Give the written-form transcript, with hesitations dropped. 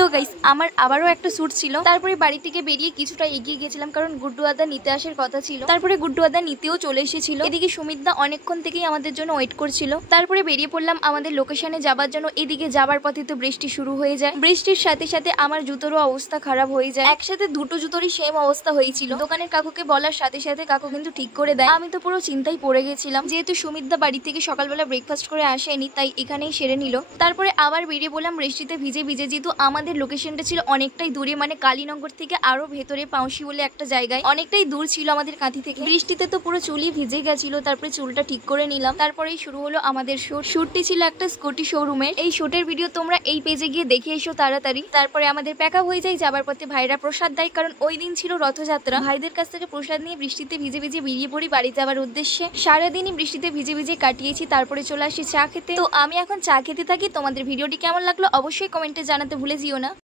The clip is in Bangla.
তো গাইস আমার আবারও একটা শ্যুট ছিল। তারপরে বাড়ি থেকে বেরিয়ে কিছুটা এগিয়ে গেছিলাম, কারণ গুড্ডু আদা নিতে আসার কথা ছিল। তারপরে গুড্ডু আদা নিতেও চলে এসেছিল। এদিকে সুমিতদা অনেকক্ষণ থেকেই আমাদের জন্য ওয়েট করছিল। তারপরে বেরিয়ে পড়লাম আমাদের লোকেশনে যাবার জন্য। এদিকে যাবার পথে তো বৃষ্টি শুরু হয়ে যায়। বৃষ্টির সাথে সাথে আমার জুতোরও অবস্থা খারাপ হয়ে যায়। একসাথে দুটো জুতোরই সেম অবস্থা হয়েছিল। দোকানের কাকুকে বলার সাথে সাথে কাকু কিন্তু ঠিক করে দেয়। আমি তো পুরো চিন্তায় পড়ে গেছিলাম, যেহেতু সুমিতদা বাড়ি থেকে সকালবেলা ব্রেকফাস্ট করে আসেনি, তাই এখানেই সেরে নিল। তারপরে আবার বেরিয়ে বললাম বৃষ্টিতে ভিজে ভিজে, যেহেতু আমাদের লোকেশনটা ছিল অনেকটাই দূরে, মানে কালীনগর থেকে আরো ভেতরে পাউসি বলে একটা জায়গায়, অনেকটাই দূর ছিল আমাদের কাঁথি থেকে। বৃষ্টিতে তো পুরো চুলই ভিজে গেছিল। তারপরে চুলটা ঠিক করে নিলাম। তারপরেই শুরু হলো আমাদের শুটটি ছিল একটা স্কুটি শোরুমের। এই শুটের ভিডিও তোমরা এই পেজে গিয়ে দেখে এসো তাড়াতাড়ি। তারপরে আমাদের প্যাকআপ হয়ে যায়। যাবার পথে ভাইরা প্রসাদ দেয়, কারণ ওই দিন ছিল রথযাত্রা। ভাইদের কাছ থেকে প্রসাদ নিয়ে বৃষ্টিতে ভিজে ভিজে বেরিয়ে পড়ি বাড়ি যাওয়ার উদ্দেশ্যে। সারাদিনই বৃষ্টিতে ভিজে ভিজে কাটিয়েছি। তারপরে চলে আসি চা খেতে। তো আমি এখন চা খেতে থাকি। তোমাদের ভিডিওটি কেমন লাগলো অবশ্যই কমেন্টে জানাতে ভুলে যেও না।